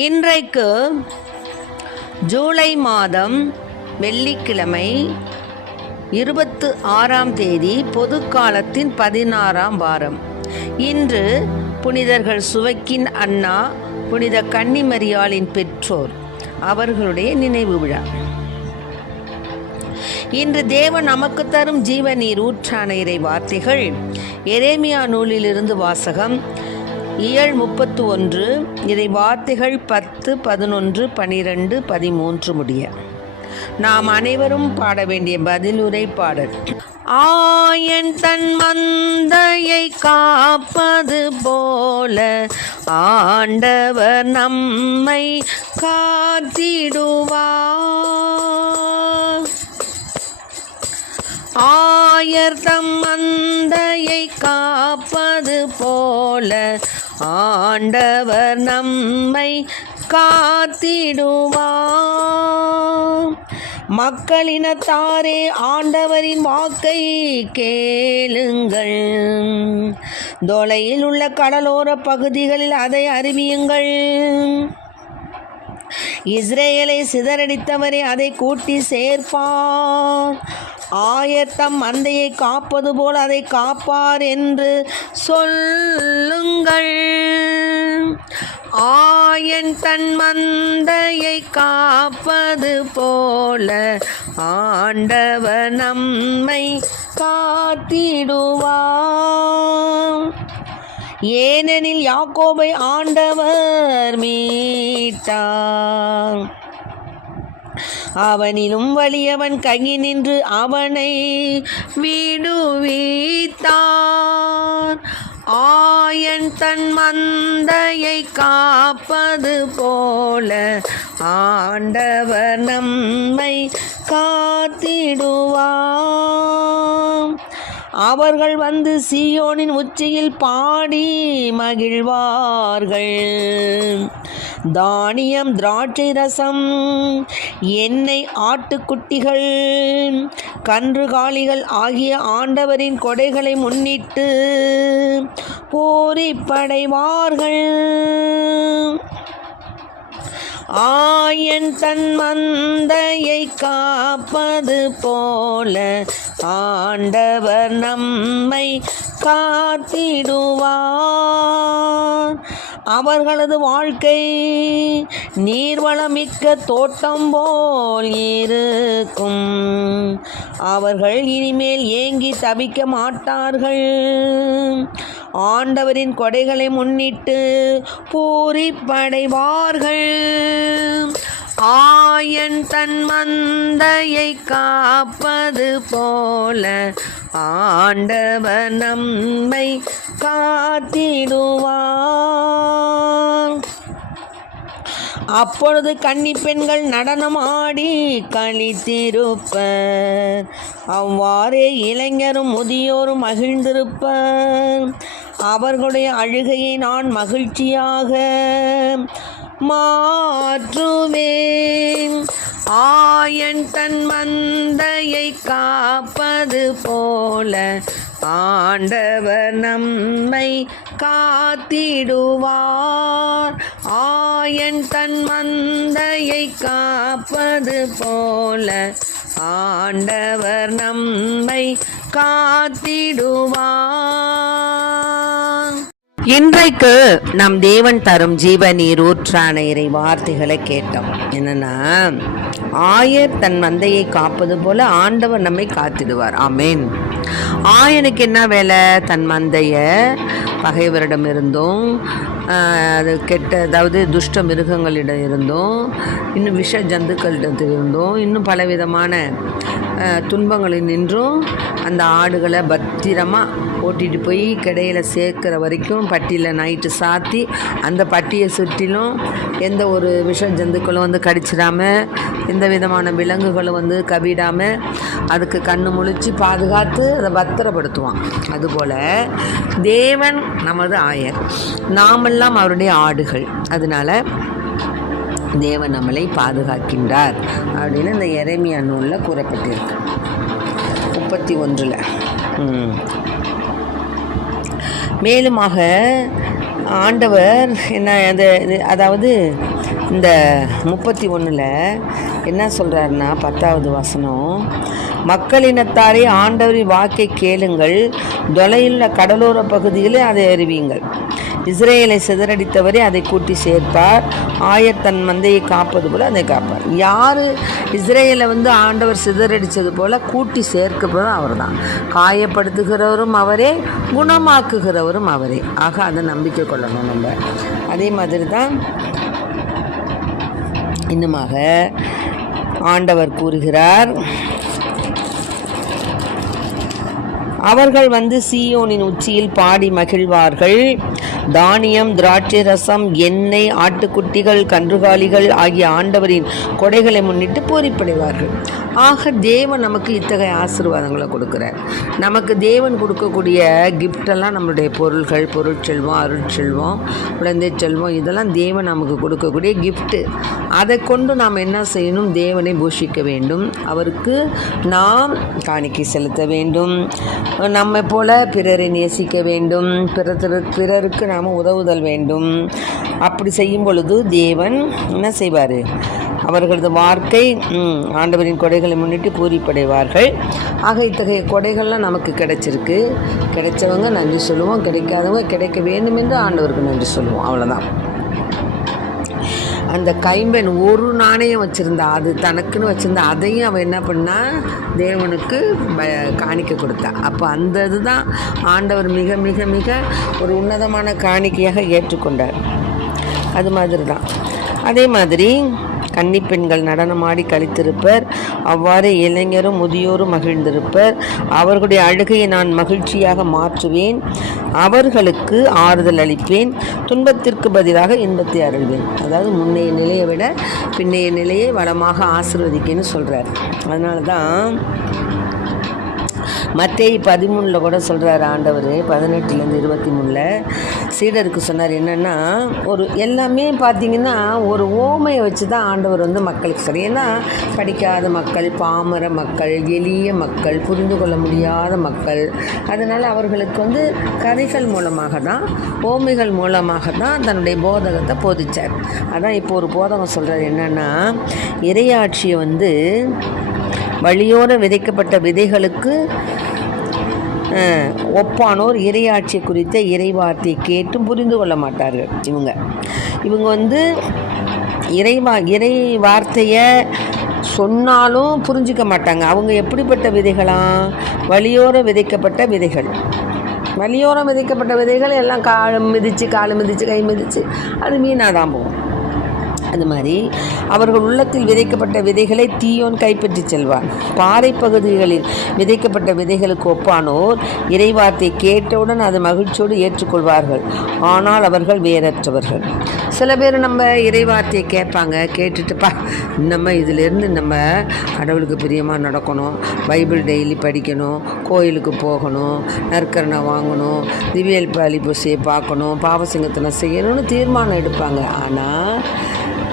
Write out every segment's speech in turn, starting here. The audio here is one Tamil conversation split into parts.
இன்றைக்கு ஜூலை மாதம் வெள்ளிக்கிழமை 26ஆம் தேதி பொதுக்காலத்தின் 16ஆம் வாரம். இன்று புனிதர்கள் சுவைக்கின் அண்ணா, புனித கன்னிமரியாளின் பெற்றோர் அவர்களுடைய நினைவு விழா. இன்று தேவன் நமக்கு தரும் ஜீவநீர் ஊற்றான இறை வார்த்தைகள் எரேமியா நூலிலிருந்து வாசகம். இயல் 31 இறை வார்த்தைகள் 10, 11, 12, 13 முடிய. நாம் அனைவரும் பாட வேண்டிய பதிலுரை பாடல். ஆயன் தன் மந்தையை காப்பது போல ஆண்டவர் நம்மை காத்திடுவார். ஆயர் தம் மந்தையை காப்பது போல ஆண்டவர் நம்மை காத்திடுவார். மக்களினத்தாரே, ஆண்டவரின் வாக்கை கேளுங்கள். தொலையில் உள்ள கடலோர பகுதிகளில் அதை அறிவியுங்கள். இஸ்ரேலை சிதறடித்தவரே, அதை கூட்டி சேர்ப்பார். ஆயர் தம் மந்தையை காப்பது போல் அதை காப்பார் என்று சொல்லுங்கள். ஆயன் தன் மந்தையை காப்பது போல ஆண்டவர் நம்மை காத்திடுவார். ஏனெனில் யாக்கோபை ஆண்டவர் மீட்டார். அவனிலும் வலியவன் கையில் நின்று அவனை விடுவித்தார். ஆயன் தன் மந்தையை காப்பது போல ஆண்டவர் நம்மை காத்திடுவார். அவர்கள் வந்து சீயோனின் உச்சியில் பாடி மகிழ்வார்கள். தானியம், திராட்சை ரசம், எண்ணெய், ஆட்டுக்குட்டிகள், கன்றுகாலிகள் ஆகிய ஆண்டவரின் கொடைகளை முன்னிட்டு பூரிப்படைவார்கள். ஆயன் தன் மந்தையை காப்பது போல ஆண்டவர் நம்மை காத்திடுவார். அவர்களது வாழ்க்கை நீர்வளமிக்க தோட்டம் போல் இருக்கும். அவர்கள் இனிமேல் ஏங்கி தவிக்க மாட்டார்கள். ஆண்டவரின் கொடைகளை முன்னிட்டு பூரிப்படைவார்கள். ஆயன் தன் மந்தையை காப்பது போல ஆண்டவர் நம்மை காத்திடுவார். அப்பொழுது கன்னி பெண்கள் நடனமாடி களித்திருப்பர். அவ்வாறே இளைஞரும் முதியோரும் மகிழ்ந்திருப்பர். அவர்களுடைய அழுகையை நான் மகிழ்ச்சியாக மாற்றுவேன். ஆயன் தன் மந்தையை காப்பது போல ஆண்டவர் நம்மை காத்திடுவார். ஆயன் தன் மந்தையை காப்பது போல ஆண்டவர் நம்மை காத்திடுவார். இன்றைக்கு நம் தேவன் தரும் ஜீவநீர் ஊற்றான இறை வார்த்தைகளை கேட்டோம். என்னன்னா, ஆயர் தன் மந்தையை காப்பது போல ஆண்டவர் நம்மை காத்திடுவார். ஆமேன். ஆயனுக்கு என்ன வேலை? தன் மந்தைய பகைவரிடம் இருந்தும், அது அதாவது துஷ்ட மிருகங்களிடம் இருந்தும், இன்னும் விஷ ஜந்துக்களிடத்திலிருந்தும், இன்னும் பலவிதமான துன்பங்களில் நின்றும் அந்த ஆடுகளை பத்திரமாக ஓட்டிகிட்டு போய் கிடையில சேர்க்குற வரைக்கும் பட்டியில் நைட்டு சாத்தி, அந்த பட்டியை சுற்றிலும் எந்த ஒரு விஷ ஜந்துக்களும் வந்து கடிச்சிடாமல், எந்த விதமான விலங்குகளும் வந்து கவிடாமல் அதுக்கு கண்ணு முழிச்சு பாதுகாத்து அதை பத்திரப்படுத்துவான். அதுபோல் தேவன் நமது ஆயர், நாமெல்லாம் அவருடைய ஆடுகள். அதனால் தேவன் நம்மளை பாதுகாக்கின்றார் அப்படின்னு இந்த எரேமியா நூலில் கூறப்பட்டிருக்கு 31. மேலுமாக ஆண்டவர் என்ன, அதாவது இந்த 31 என்ன சொல்கிறாருன்னா 10வது வசனம், மக்களினத்தாரே ஆண்டவரின் வாக்கை கேளுங்கள், தொலையுள்ள கடலோர பகுதிகளில் அதை அறிவியுங்கள். இஸ்ரேலை சிதறடித்தவரே அதை கூட்டி சேர்ப்பார், ஆயர் தன் மந்தையை காப்பது போல் அதை காப்பார். யார் இஸ்ரேலை ஆண்டவர் சிதறடித்தது போல் கூட்டி சேர்க்கிறதும் அவர் தான். காயப்படுத்துகிறவரும் அவரே, குணமாக்குகிறவரும் அவரே. ஆக அதை நம்பிக்கை கொள்ளணும் நம்ம. அதே மாதிரி தான் இன்னுமாக ஆண்டவர் கூறுகிறார், அவர்கள் சீயோனின் உச்சியில் பாடி மகிழ்வார்கள், தானியம், திராட்சை ரசம், எண்ணெய், ஆட்டுக்குட்டிகள், கன்றுகாலிகள் ஆகிய ஆண்டவரின் கொடைகளை முன்னிட்டு பூரிப்படைவார்கள். ஆக தேவன் நமக்கு இத்தகைய ஆசீர்வாதங்களை கொடுக்குறார். நமக்கு தேவன் கொடுக்கக்கூடிய கிஃப்டெல்லாம் நம்மளுடைய பொருள்கள், பொருட்செல்வம், அருட்செல்வம், குழந்தை செல்வம், இதெல்லாம் தேவன் நமக்கு கொடுக்கக்கூடிய கிஃப்ட்டு. அதை கொண்டு நாம் என்ன செய்யணும்? தேவனை பூஷிக்க வேண்டும், அவருக்கு நாம் காணிக்கை செலுத்த வேண்டும், நம்மை போல பிறரை நேசிக்க வேண்டும், பிறருக்கு நாம் உதவுதல் வேண்டும். அப்படி செய்யும் பொழுது தேவன் என்ன செய்வார்? அவர்களது வாழ்க்கை ஆண்டவரின் கொடைகளை முன்னிட்டு பூரிப்படைவார்கள். ஆக இத்தகைய கொடைகள்லாம் நமக்கு கிடைச்சிருக்கு. கிடைச்சவங்க நன்றி சொல்லுவோம், கிடைக்காதவங்க கிடைக்க வேண்டும் என்று ஆண்டவருக்கு நன்றி சொல்லுவோம். அவ்வளோதான். அந்த கைம்பெண் ஒரு நாணயம் வச்சுருந்தா, அது தனக்குன்னு வச்சுருந்தா, அதையும் அவன் என்ன பண்ணா? தேவனுக்கு காணிக்கை கொடுத்தா. அப்போ அந்த இதுதான் ஆண்டவர் மிக மிக மிக ஒரு உன்னதமான காணிக்கையாக ஏற்றுக்கொண்டார். அது மாதிரி தான். அதே மாதிரி கன்னிப்பெண்கள் நடனமாடி கழித்திருப்பர், அவ்வாறு இளைஞரும் முதியோரும் மகிழ்ந்திருப்பர். அவர்களுடைய அழுகையை நான் மகிழ்ச்சியாக மாற்றுவேன், அவர்களுக்கு ஆறுதல் அளிப்பேன், துன்பத்திற்கு பதிலாக இன்பத்தை அருள்வேன். அதாவது முன்னைய நிலையை விட பின்னைய நிலையை வளமாக ஆசீர்வதிக்கன்னு சொல்கிறார். அதனால தான் மத்தேயு 13 கூட சொல்கிறார் ஆண்டவர், 18 23 சீடருக்கு சொன்னார். என்னென்னா, ஒரு எல்லாமே பார்த்திங்கன்னா ஒரு ஓமையை வச்சு தான் ஆண்டவர் மக்களுக்கு சொல்கிறார். ஏன்னா படிக்காத மக்கள், பாமர மக்கள், எளிய மக்கள், புரிந்து கொள்ள முடியாத மக்கள். அதனால் அவர்களுக்கு கதைகள் மூலமாக தான், ஓமைகள் மூலமாக தான் தன்னுடைய போதகத்தை போதிச்சார். அதான் இப்போ ஒரு போதகம் சொல்கிறார். என்னென்னா, இறையாட்சியை வழியோர விதைக்கப்பட்ட விதைகளுக்கு ஒப்பானோர் இறையாட்சி குறித்த இறைவார்த்தையை கேட்டும் புரிந்து கொள்ள மாட்டார்கள். இவங்க இறை வார்த்தையை சொன்னாலும் புரிஞ்சிக்க மாட்டாங்க. அவங்க எப்படிப்பட்ட விதைகளாம்? வழியோர விதைக்கப்பட்ட விதைகள். வழியோரம் விதைக்கப்பட்ட விதைகள் எல்லாம் கால் மிதித்து கை மிதித்து அது வீணாக தான் போகும். அது மாதிரி அவர்கள் உள்ளத்தில் விதைக்கப்பட்ட விதைகளை தீயோன் கைப்பற்றி செல்வான். பாறை பகுதிகளில் விதைக்கப்பட்ட விதைகளுக்கு ஒப்பானோர் இறைவார்த்தை கேட்டவுடன் அது மகிழ்ச்சியோடு ஏற்றுக்கொள்வார்கள், ஆனால் அவர்கள் வேறற்றவர்கள். சில பேர் நம்ம இறைவார்த்தையை கேட்பாங்க, கேட்டுட்டுப்பா நம்ம இதிலேருந்து நம்ம கடவுளுக்கு பிரியமாக நடக்கணும், பைபிள் டெய்லி படிக்கணும், கோயிலுக்கு போகணும், நற்கரணை வாங்கணும், திவ்யல் பலி பூசையை பார்க்கணும், பாவசிங்கத்தனை செய்யணும்னு தீர்மானம் எடுப்பாங்க. ஆனால்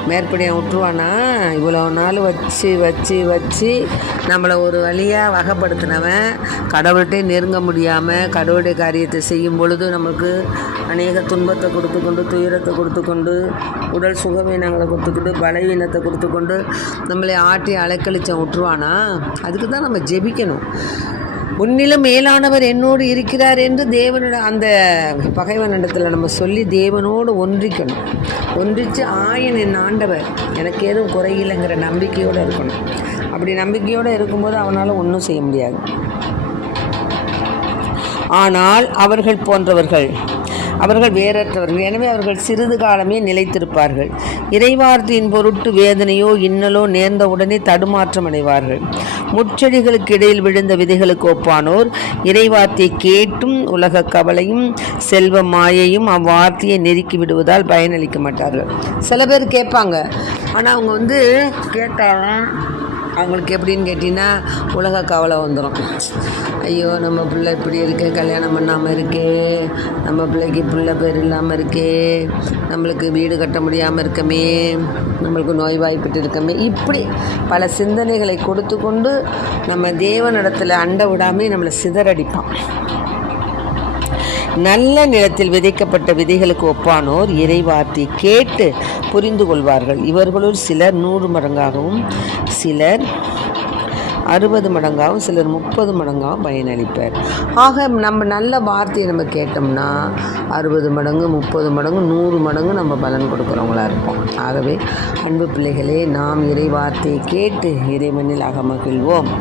மேற்படியாக விட்டுருவானா? இவ்வளோ நாள் வச்சு நம்மளை ஒரு வழியாக வகைப்படுத்தினவன் கடவுள்கிட்டே நெருங்க முடியாமல் கடவுளுடைய காரியத்தை செய்யும் பொழுது நமக்கு அநேக துன்பத்தை கொடுத்துக்கொண்டு, துயரத்தை கொடுத்துக்கொண்டு, உடல் சுகவீனங்களை கொடுத்துக்கொண்டு, பலவீனத்தை கொடுத்துக்கொண்டு நம்மளை ஆட்டி அலைக்கழிச்சம் விட்டுருவானா? அதுக்கு தான் நம்ம ஜெபிக்கணும். உன்னிலும் மேலானவர் என்னோடு இருக்கிறார் என்று தேவனோட அந்த பகைவனிடத்தில் நம்ம சொல்லி தேவனோடு ஒன்றிக்கணும். ஒன்றித்து என் ஆண்டவர் எனக்கு எதுவும் குறையில்லைங்கிற நம்பிக்கையோடு இருக்கணும். அப்படி நம்பிக்கையோடு இருக்கும்போது அவனால் ஒன்றும் செய்ய முடியாது. ஆனால் அவர்கள் போன்றவர்கள் வேறற்றவர்கள். எனவே அவர்கள் சிறிது காலமே நிலைத்திருப்பார்கள். இறைவார்த்தையின் பொருட்டு வேதனையோ இன்னலோ நேர்ந்தவுடனே தடுமாற்றம் அடைவார்கள். முட்செடிகளுக்கு இடையில் விழுந்த விதைகளுக்கு ஒப்பானோர் இறைவார்த்தையை கேட்டும் உலக கவலையும் செல்வ மாயையும் அவ்வார்த்தையை நெருக்கி விடுவதால் பயனளிக்க மாட்டார்கள். சில பேர் கேட்பாங்க, ஆனால் அவங்க கேட்டாலும் அவங்களுக்கு எப்படின்னு கேட்டிங்கன்னா உலக கவலை வந்துடும். ஐயோ நம்ம பிள்ளை இப்படி இருக்கே, கல்யாணம் பண்ணாமல் இருக்கே, நம்ம பிள்ளைக்கு பிள்ளை பேர் இல்லாமல் இருக்கே, நம்மளுக்கு வீடு கட்ட முடியாமல் இருக்கமே, நம்மளுக்கு நோய்வாய்ப்பட்டு இருக்கமே, இப்படி பல சிந்தனைகளை கொடுத்து கொண்டு நம்ம தேவனிடத்தில் அண்டை விடாமல் நம்மளை சிதறடிப்பான். நல்ல நிலத்தில் விதைக்கப்பட்ட விதைகளுக்கு ஒப்பானோர் இறைவார்த்தை கேட்டு புரிந்து கொள்வார்கள். இவர்களுள் சிலர் 100 மடங்காகவும், சிலர் 60 மடங்காகவும், சிலர் 30 மடங்காகவும் பயனளிப்பர். ஆக நம்ம நல்ல வார்த்தையை நம்ம கேட்டோம்னா 60 மடங்கு, 30 மடங்கு, 100 மடங்கு நம்ம பலன் கொடுக்குறவங்களா இருப்போம். ஆகவே அன்பு பிள்ளைகளே, நாம் இறை வார்த்தையை கேட்டு இறைவனில் அகமகிழ்வோம்.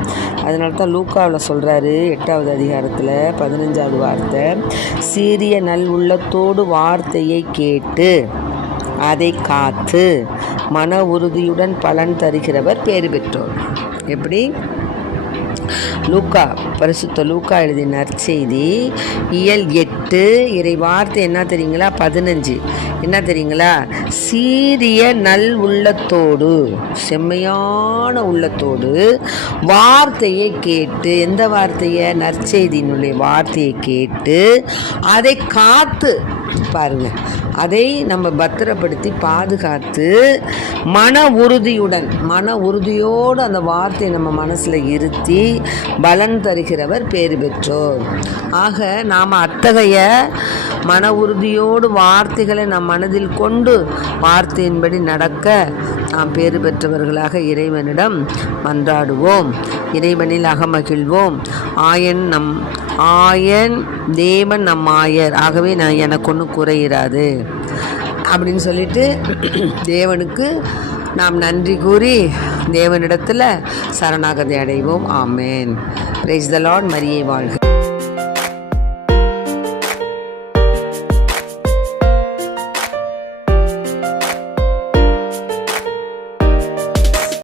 அதனால தான் லூக்காவில் சொல்கிறாரு 8வது அதிகாரத்தில் 15வது வார்த்தை, சீரிய நல் உள்ளத்தோடு வார்த்தையை கேட்டு அதை காத்து மன உறுதியுடன் பலன் தருகிறவர் பேறு பெற்றோர். எப்படி? லூக்கா, பரிசுத்த லூக்கா எழுதிய நற்செய்தி இயல் 8 இறை வார்த்தை என்ன தெரியுங்களா? 15 என்ன தெரியுங்களா? சீரிய நல் உள்ளத்தோடு, செம்மையான உள்ளத்தோடு வார்த்தையை கேட்டு, எந்த வார்த்தையை? நற்செய்தியினுடைய வார்த்தையை கேட்டு அதை காத்து, பாருங்க, அதை நம்ம பத்திரப்படுத்தி பாதுகாத்து மன உறுதியோடு அந்த வார்த்தையை நம்ம மனசில் இருத்தி பலன் தருகிறவர் பேறு பெற்றோர். ஆக நாம் அத்தகைய மன உறுதியோடு வார்த்தைகளை நம் மனதில் கொண்டு வார்த்தையின்படி நடக்க நாம் பேறு பெற்றவர்களாக இறைவனிடம் மன்றாடுவோம், இறைவனில் அகமகிழ்வோம். ஆயன் தேவன் நம் ஆயர், ஆகவே எனக்கு ஒன்றும் குறையிறாது அப்படின்னு சொல்லிட்டு தேவனுக்கு நாம் நன்றி கூறி தேவனிடத்தில் சரணாகதி அடைவோம். ஆமேன். Praise the Lord. மரியே வாழ்க.